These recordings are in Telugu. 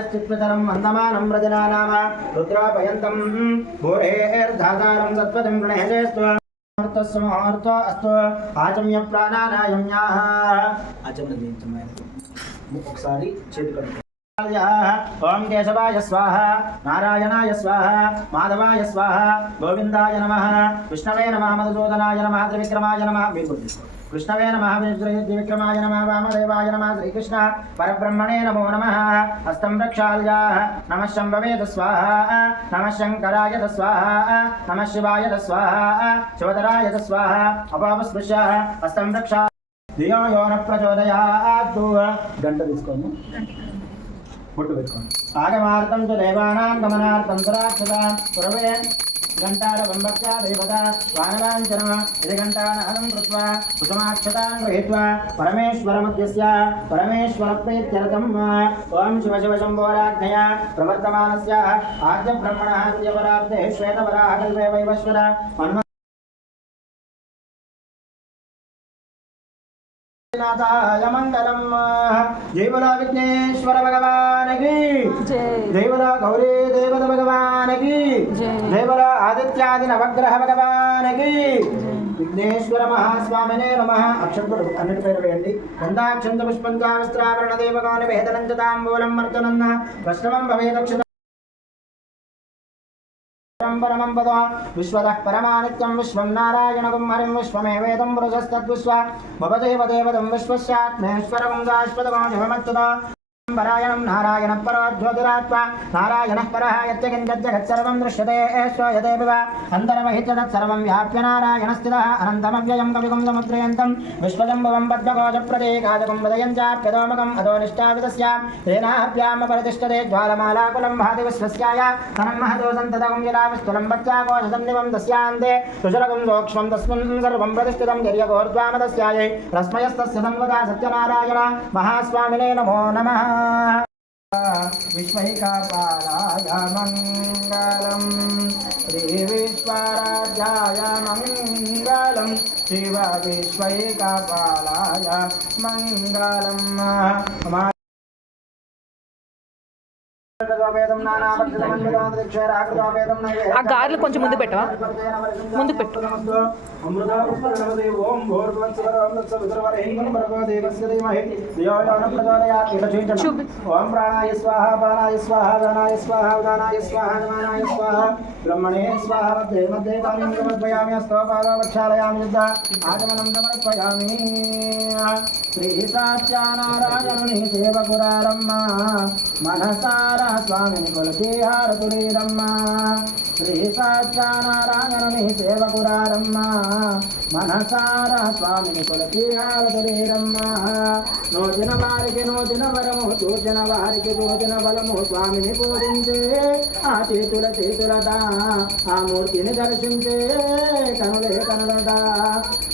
वारश्चित्तरं वन्दमानं व्रजना नाम रुद्रापयन्तं भूरेर्धातारं सत्पदं गृणेजेस्तु मुहूर्त अस्तु आचम्य प्राणानायम्याः आचमन ఒకసారి చేతి కట్టు ओम केशवाय स्वाहा नारायणाय स्वाहा माधवाय स्वाहा गोविंदाय नमः विष्णवे नमः मधुसूदनाय नमः त्रिविक्रमाय नमः कृष्णवे नमः त्रिविक्रमाय नमः वामदेवाय नमः श्रीकृष्ण परब्रह्मणे नमो नमः हस्तं रक्षाल्याः नमः शंभवे स्वाहा नमः शंकराय स्वाहा नमः शिवाय स्वाहा शिवधराय स्वाहा अपावस्पृश्य हस्तं रक्षा धियो यो न प्रचोदयात् गंट తీసుకోండి फोटो పెట్టుకోండి आगमार्थं च देवानां गमनार्थं सुराक्षता पुरवे घण्टारवम्बक्त्या देवता वानराञ्चनः यदि घण्टानहनं कृत्वा कुसुमाक्षतान् गृहीत्वा परमेश्वरमध्यस्य परमेश्वरप्रीत्यर्थम् ॐ शिव शिव शम्भोराज्ञया प्रवर्तमानस्य आद्यब्रह्मणः द्वितीयपराब्धे श्वेतवराहकल्पे वैवस्वत मंगलम जय बोला विघ्नेश्वर भगवान की जय बोला गौरी देवता भगवान की जय बोला आदित्यादि नवग्रह भगवान की विघ्नेश्वर महास्वामिने नमः अक्षंतुలు అన్నిటి పేరు వేయండి గంధాక్షంత పుష్పంచా వస్త్రాభరణ దేవగాన వేదనం చ తాంబూలం మర్చనన్న వస్త్రమం భవేదక్ష परमं पद विश्वतः परमानित्यं विश्वं नारायणगुं हरिं विश्वमेवेदं पुरुषस्तद्विश्व भवदेव देवदं विश्वस्यात्मेश्वरं शाश्वतं शिवमच्युत परायणं नारायणः परो ज्योतिरात्मा नारायणः परः यत्यकिञ्चिज्जगत्सर्वं दृश्यते श्रूयते विव अन्तर्महित्य तत्सर्वं व्याप्य नारायणस्थितः अनन्तमव्ययं कविगुं समुद्रयन्तं विश्वजम्भवं पद्मकोशप्रदेकाजकं हृदयं चाप्यदोमकम् अधोनिष्ठाविदस्यां तेनाभ्यामपरितिष्ठते ज्वालमालाकुलं भाति विश्वस्याय तनं महतो सन्ततं जलाविस्तुलं बच्चाकोशसन्निवं तस्यान्ते सुशरगं सूक्ष्मं तस्मिन् सर्वं प्रतिष्ठितं जर्यगोर्द्वामतस्यायै रश्मयस्तस्य संवदा सत्यनारायण महास्वामिने नमो नमः विश्वैकापालाय मंगलम श्री विश्वराजाय मंगलम शिव विश्वैकापालाय मंगलम ఆ గారెలు కొంచెం ముందు పెట్టవా ముందుకు పెట్టు ओम प्राणाय स्वाहा प्राणाय स्वाहा दानाय स्वाहा उदानाय स्वाहा नमानाय स्वाहा ब्रह्मणे स्वाहा मध्ये मध्ये कामिं समर्पयामि अस्तोपादो वक्षालयामि युद्ध आगमनं समर्पयामि श्री सत्यानारायणुनि सेवकुरारम्मा मनसारा स्वामिनि कुलतीहारतुलीरम्मा श्री सत्यानारायणुनि सेवकुरारम्मा मनसारा स्वामिनि कुलतीहारतुलीरम्मा नोदिन वारिके नोदिन वरमु सूचन वारिके सूचन बलमु स्वामिनि पूजिंचे आ చేతుల చేతులట ఆ మూర్తిని దర్శించే కనులే కనులట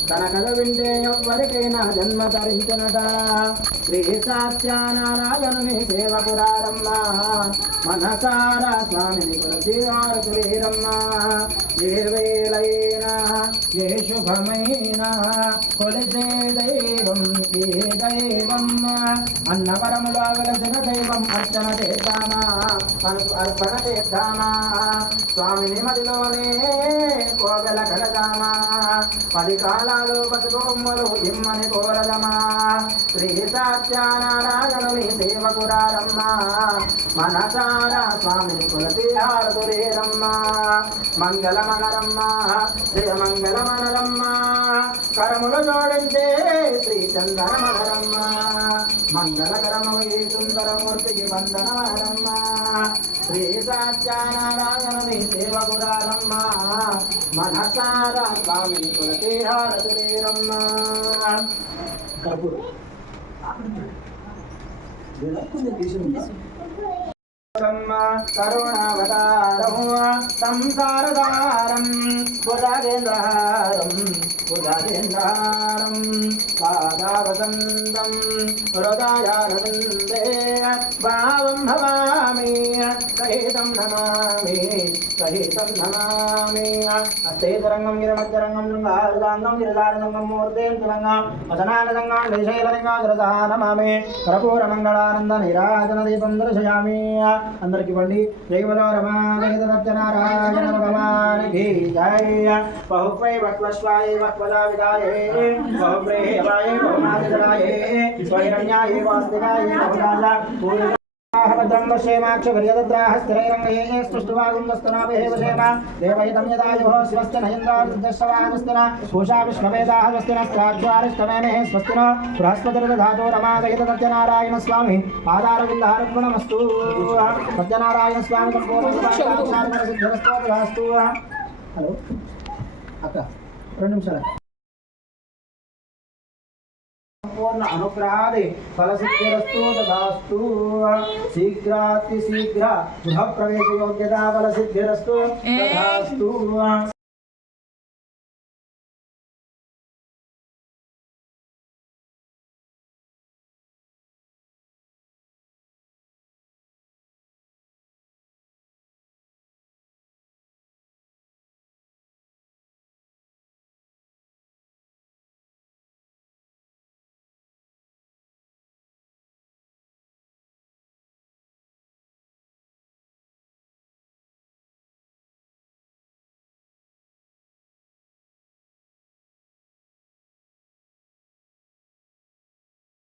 తన కథ వింటే ఎవ్వరికైనా జన్మ తరించనట శ్రీ సత్యనారాయణుని సేవకురారమ్మ మనసారా స్వామిని కొలిచి హారతులేరమ్మ ఏ వేళైనా ఏ శుభమైనా కొలిచే దైవం ఏ దైవం అన్నవరములో వెలసిన దైవం అర్చన చేద్దామా అర్పణ చేద్దామా స్వామిని మదిలోనే కోగల కడదామా 10 కాలాలు బతుకొమ్మలు ఇమ్మని కోరదమా శ్రీ సత్యనారాయణుని సేవకురారమ్మ మనసారా స్వామిని కొలిచి హారతులేరమ్మ మంగళమనరమ్మ శ్రీ మంగళమనరమ్మ కరములు జోడించే శ్రీ చందనమనరమ్మ మంగళకరమై సుందరమూర్తికి వందనమనరమ్మ శ్రీ సత్యనారాయణుని సేవకురారమ్మ మనసారా స్వామిని కొలిచి హారతులేరమ్మ కర్పూరం కరుణావతారం సంసారదారం భుజగేంద్రహారం పాదావసంతం హృదయారవిందే భావం భవామి సహితం నమామి అస్తేతరంగం గిరమధ్యరంగం శృంగారుదాంగం గిరిదారంగం మూర్తేంతరంగం వసనానదంగం దేశైలరంగం శిరసానమామి కర్పూరమంగళానంద నీరాజన దీపం దర్శయామి. అందరికి పండి జై బలో రమానారాయణ భగవానికి జై. బహుప్రై వక్వస్వాయ వక్వదా విదాయే బహుప్రై హవాయ బహుమాదిరాయే స్వైరణ్యాయ వాస్తికాయ బహుదాజ భద్రం వశ్యేమాక్ష విర్యద్రాహ స్థిరైరంగే స్పృష్టువాగుందస్తనాభే వశేమ దేవైతం యదాయుః స్వస్తి నయింద్రాదశవానుస్తన పూషా విష్ణవేదాః స్వస్తి నస్త్రాజ్వారిష్టమేనే స్వస్తి న బృహస్పతిర్దధాతో రమాదయత సత్యనారాయణ స్వామి పాదారవిందహారగుణమస్తు. సత్యనారాయణ స్వామి సంపూర్ణసిద్ధిరస్తు. హలో అక్క 2 నిమిషాలు. పూర్ణ అనుగ్రహాది ఫలసిద్ధిరస్తు తదాస్తు. శీఘ్రాతి శీఘ్ర గృహ ప్రవేశ యోగ్యతా ఫలసిద్ధిరస్తు తదాస్తు.